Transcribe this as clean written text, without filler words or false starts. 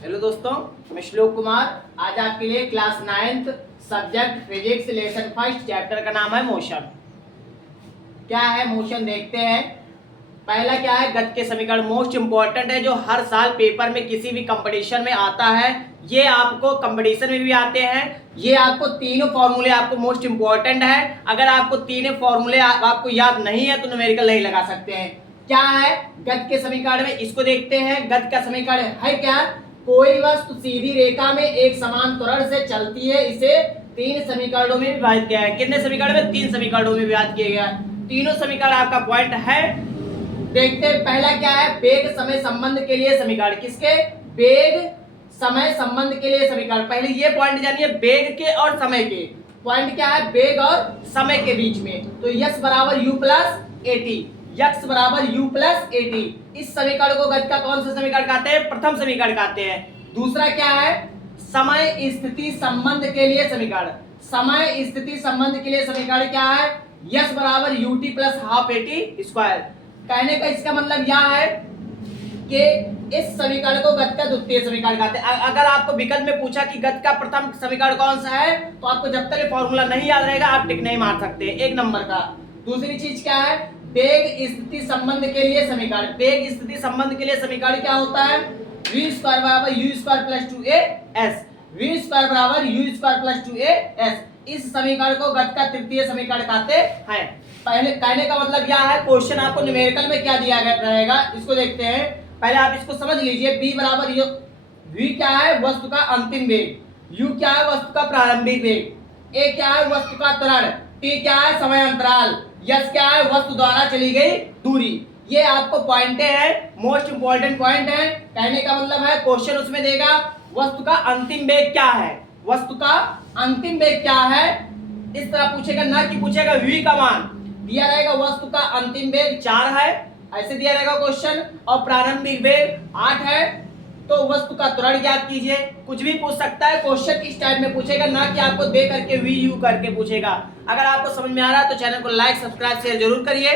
Hello दोस्तों, मैं श्लोक कुमार। आज आपके लिए class 9th subject physics lesson first chapter का नाम है मोशन। क्या है मोशन देखते हैं। पहला क्या है, गति के समीकरण मोस्ट इंपॉर्टेंट है, जो हर साल पेपर में किसी भी कंपटीशन में आता है। ये आपको कंपटीशन में भी आते हैं। ये आपको तीनों फॉर्मूले आपको मोस्ट इंपॉर्टेंट है। अगर आपको तीनों फॉर्मूले आपको याद नहीं है तो न्यूमेरिकल नहीं लगा सकते हैं। क्या है गति के समीकरण में, इसको देखते हैं। गति का समीकरण है क्या, कोई वस्तु सीधी रेखा में एक समान त्वरण से चलती है, इसे तीन समीकरणों में विभाजित किया है। कितने समीकरण में? तीन समीकरणों में विभाजित किया गया। तीनों समीकरण आपका पॉइंट है। देखते हैं पहला क्या है, वेग समय संबंध के लिए समीकरण। किसके? वेग समय संबंध के लिए समीकरण। पहले ये पॉइंट जानिए, वेग के और समय के। पॉइंट क्या है, वेग और समय के बीच में। तो यस बराबर यू प्लस एटी, यक्स बराबर यू प्लस एटी। इस समीकरण को गति का कौन सा समीकरण कहते हैं? प्रथम समीकरण कहते हैं। दूसरा क्या है, समय स्थिति संबंध के लिए समीकरण। समय स्थिति संबंध के लिए समीकरण क्या है, यस बराबर U T plus half eighty square. कहने का इसका मतलब यह है कि इस समीकरण को गति का द्वितीय समीकरण कहते हैं। अगर आपको विकल्प में पूछा कि गति का प्रथम समीकरण कौन सा है, तो आपको जब तक ये फॉर्मूला नहीं याद रहेगा आप टिक नहीं मार सकते। एक नंबर का। दूसरी चीज क्या है, वेग स्थिति संबंध के लिए समीकरण। वेग स्थिति संबंध के लिए समीकरण क्या होता है, v स्क्वायर बराबर u square plus 2as। v square बराबर u स्क्वायर प्लस 2as। इस समीकरण को गति का तृतीय समीकरण कहते हैं। पहले कहने का मतलब यह है, क्वेश्चन आपको न्यूमेरिकल में क्या दिया गया रहेगा इसको देखते हैं। पहले आप इसको समझ लीजिए। v बराबर v क्या है, वस्तु का अंतिम वेग। u क्या है, वस्तु का प्रारंभिक वेग। a क्या है, वस्तु का त्वरण। t क्या है, समय अंतराल। यस क्या है, वस्तु द्वारा चली गई दूरी। ये आपको पॉइंटे हैं, मोस्ट इंपॉर्टेंट पॉइंट है। कहने का मतलब है क्वेश्चन उसमें देगा वस्तु का अंतिम वेग क्या है, वस्तु का अंतिम वेग क्या है, इस तरह पूछेगा। ना कि पूछेगा v का मान दिया रहेगा, वस्तु का अंतिम वेग 4 है ऐसे दिया रहेगा क्वेश्चन, और प्रारंभिक वेग 8 है, तो वस्तु का त्वरण ज्ञात कीजिए। कुछ भी पूछ सकता है क्वेश्चन, इस टाइप में पूछेगा, ना कि आपको दे करके वी यू करके पूछेगा। अगर आपको समझ में आ रहा है तो चैनल को लाइक सब्सक्राइब शेयर जरूर करिए।